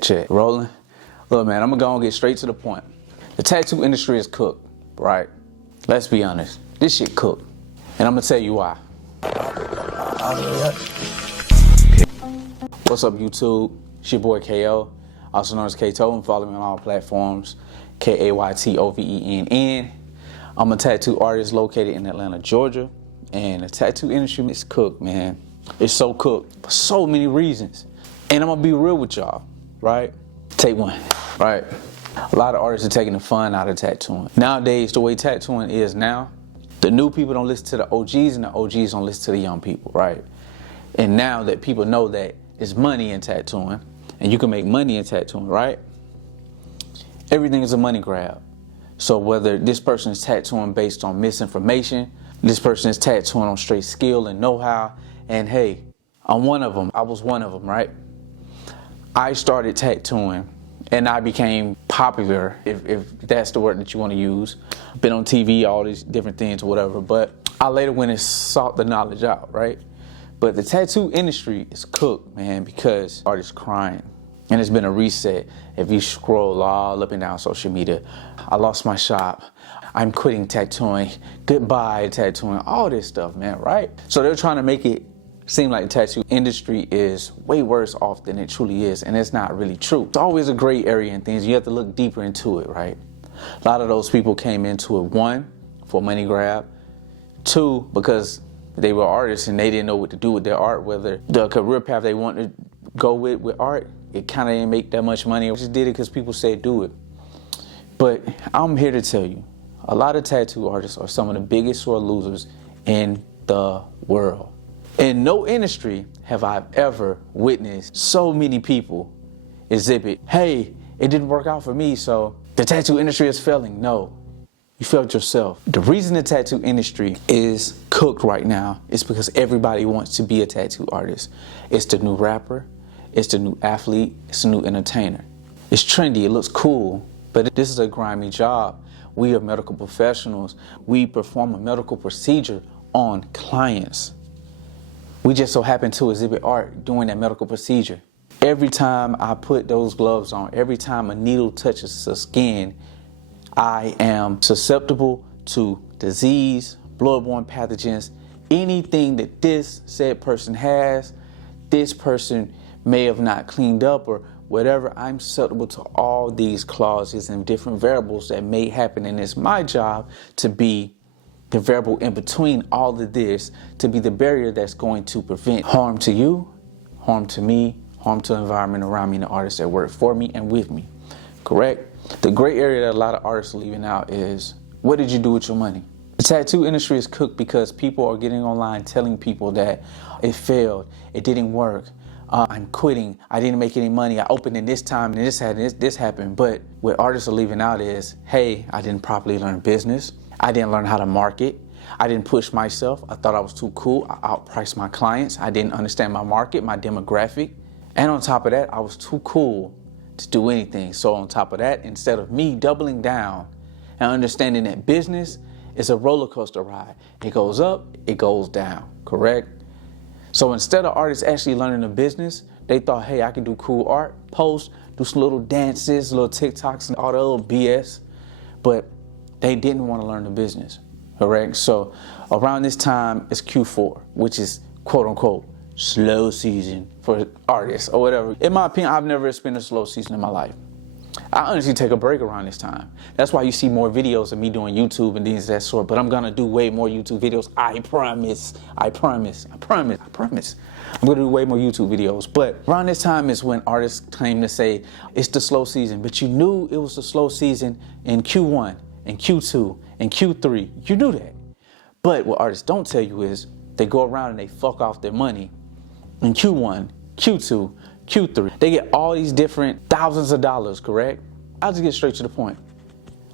Check. Rolling. Look, man, I'm gonna go and get straight to the point. The tattoo industry is cooked, right? Let's be honest. This shit cooked. And I'm gonna tell you why. What's up, YouTube? It's your boy KO, also known as Kaytovenn. Follow me on all platforms. Kaytovenn. I'm a tattoo artist located in Atlanta, Georgia. And the tattoo industry is cooked, man. It's so cooked for so many reasons. And I'm gonna be real with y'all, right? Take one, right? A lot of artists are taking the fun out of tattooing. Nowadays, the way tattooing is now, the new people don't listen to the OGs and the OGs don't listen to the young people, right? And now that people know that it's money in tattooing and you can make money in tattooing, right? Everything is a money grab. So whether this person is tattooing based on misinformation, this person is tattooing on straight skill and know-how, and hey, I'm one of them. I was one of them, right? I started tattooing and I became popular, if that's the word that you want to use. Been on TV, all these different things, whatever, but I later went and sought the knowledge out, right? But the tattoo industry is cooked, man, because artists crying. And it's been a reset. If you scroll all up and down social media, I lost my shop, I'm quitting tattooing, goodbye tattooing, all this stuff, man, right? So they're trying to make it seem like the tattoo industry is way worse off than it truly is, and it's not really true. It's always a gray area in things. You have to look deeper into it, right? A lot of those people came into it, one, for money grab, two, because they were artists and they didn't know what to do with their art, whether the career path they wanted to go with art, it kind of didn't make that much money. I just did it because people said do it. But I'm here to tell you, a lot of tattoo artists are some of the biggest sore losers in the world. In no industry have I ever witnessed so many people exhibit, hey, it didn't work out for me, so the tattoo industry is failing. No, you failed yourself. The reason the tattoo industry is cooked right now is because everybody wants to be a tattoo artist. It's the new rapper, it's the new athlete, it's the new entertainer. It's trendy, it looks cool, but this is a grimy job. We are medical professionals. We perform a medical procedure on clients. We just so happen to exhibit art doing that medical procedure. Every time I put those gloves on, every time a needle touches the skin, I am susceptible to disease, bloodborne pathogens, anything that this said person has, this person may have not cleaned up or whatever. I'm susceptible to all these clauses and different variables that may happen, and it's my job to be the variable in between all of this, to be the barrier that's going to prevent harm to you, harm to me, harm to the environment around me and the artists that work for me and with me, correct? The gray area that a lot of artists are leaving out is, what did you do with your money? The tattoo industry is cooked because people are getting online telling people that it failed, it didn't work, I'm quitting, I didn't make any money, I opened in this time and this happened. But what artists are leaving out is, hey, I didn't properly learn business, I didn't learn how to market, I didn't push myself, I thought I was too cool, I outpriced my clients, I didn't understand my market, my demographic, and on top of that, I was too cool to do anything. So on top of that, instead of me doubling down and understanding that business is a roller coaster ride, it goes up, it goes down, correct? So instead of artists actually learning the business, they thought, hey, I can do cool art, post, do some little dances, little TikToks and all that little BS, but they didn't want to learn the business, correct? So around this time, it's Q4, which is quote unquote slow season for artists or whatever. In my opinion, I've never experienced a slow season in my life. I honestly take a break around this time. That's why you see more videos of me doing YouTube and things of that sort, but I'm gonna do way more YouTube videos. I promise. I'm gonna do way more YouTube videos. But around this time is when artists claim to say it's the slow season, but you knew it was the slow season in Q1 and Q2 and Q3. You knew that. But what artists don't tell you is they go around and they fuck off their money in Q1, Q2, Q3. They get all these different thousands of dollars, correct? I'll just get straight to the point.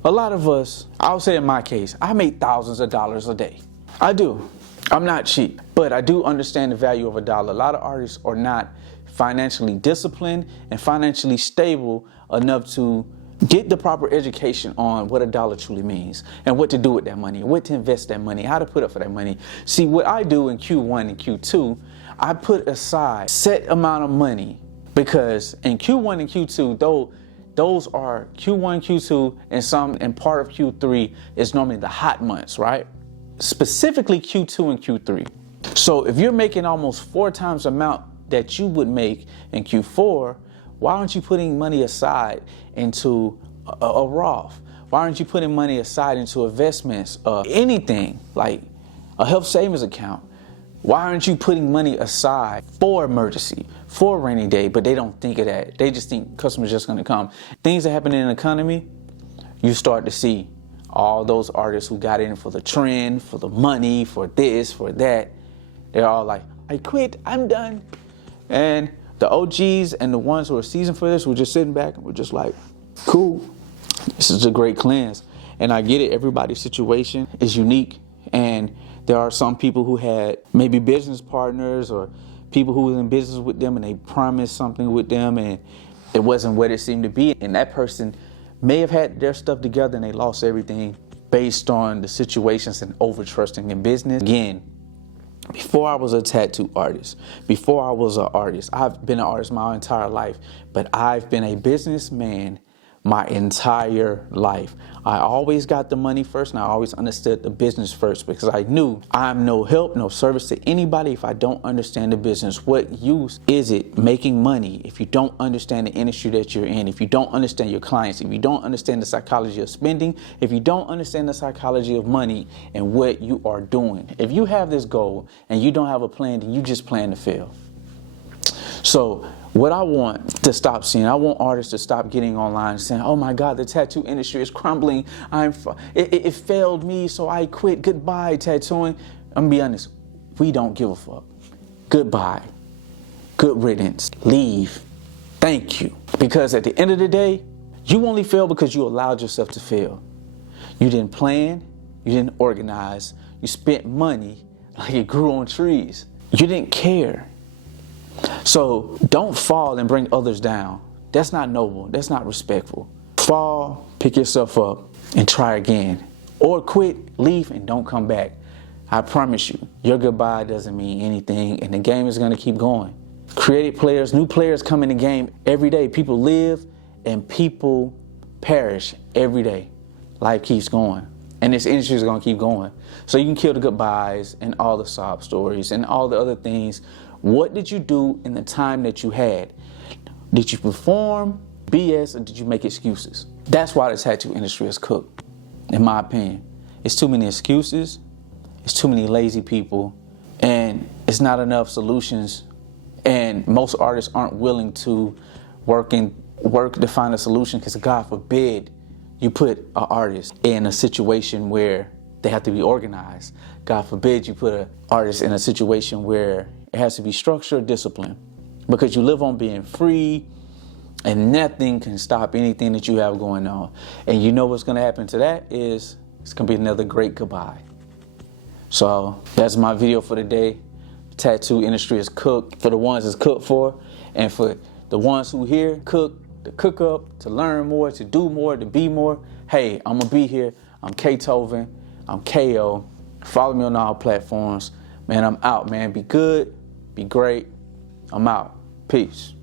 A lot of us, I'll say in my case, I make thousands of dollars a day. I do. I'm not cheap, but I do understand the value of a dollar. A lot of artists are not financially disciplined and financially stable enough to get the proper education on what a dollar truly means and what to do with that money, what to invest that money, how to put up for that money. See, what I do in Q1 and Q2, I put aside set amount of money Because in Q1 and Q2, though, those are Q1, Q2, and part of Q3 is normally the hot months, right? Specifically Q2 and Q3. So if you're making almost 4 times the amount that you would make in Q4, why aren't you putting money aside into a Roth? Why aren't you putting money aside into investments, anything like a health savings account? Why aren't you putting money aside for emergency, for a rainy day? But they don't think of that. They just think customers just going to come. Things that happen in the economy, you start to see all those artists who got in for the trend, for the money, for this, for that. They're all like, I quit, I'm done. And the OGs and the ones who are seasoned for this were just sitting back and were just like, cool, this is a great cleanse. And I get it, everybody's situation is unique. And there are some people who had maybe business partners or people who was in business with them and they promised something with them and it wasn't what it seemed to be. And that person may have had their stuff together and they lost everything based on the situations and over trusting in business. Again, before I was a tattoo artist, before I was an artist, I've been an artist my entire life, but I've been a businessman my entire life. I always got the money first and I always understood the business first because I knew I'm no help, no service to anybody if I don't understand the business. What use is it making money if you don't understand the industry that you're in, if you don't understand your clients, if you don't understand the psychology of spending, if you don't understand the psychology of money and what you are doing. If you have this goal and you don't have a plan, then you just plan to fail. So what I want to stop seeing, I want artists to stop getting online and saying, oh my God, the tattoo industry is crumbling. It failed me, so I quit. Goodbye, tattooing. I'm gonna be honest, we don't give a fuck. Goodbye. Good riddance. Leave. Thank you. Because at the end of the day, you only fail because you allowed yourself to fail. You didn't plan, you didn't organize, you spent money like it grew on trees. You didn't care. So don't fall and bring others down. That's not noble. That's not respectful. Fall, pick yourself up, and try again. Or quit, leave, and don't come back. I promise you, your goodbye doesn't mean anything, and the game is going to keep going. Creative players, new players come in the game every day. People live and people perish every day. Life keeps going. And this industry is going to keep going. So you can kill the goodbyes and all the sob stories and all the other things. What did you do in the time that you had? Did you perform BS or did you make excuses? That's why the tattoo industry is cooked, in my opinion. It's too many excuses, it's too many lazy people, and it's not enough solutions. And most artists aren't willing to work to find a solution because God forbid you put an artist in a situation where they have to be organized. God forbid you put an artist in a situation where it has to be structure or discipline, because you live on being free and nothing can stop anything that you have going on. And you know what's going to happen to that is it's going to be another great goodbye. So that's my video for today. Tattoo industry is cooked for the ones it's cooked for, and for the ones who here cook, to cook up, to learn more, to do more, to be more. Hey, I'm going to be here. I'm Kaytovenn. I'm KO. Follow me on all platforms. Man, I'm out, man. Be good. Be great. I'm out. Peace.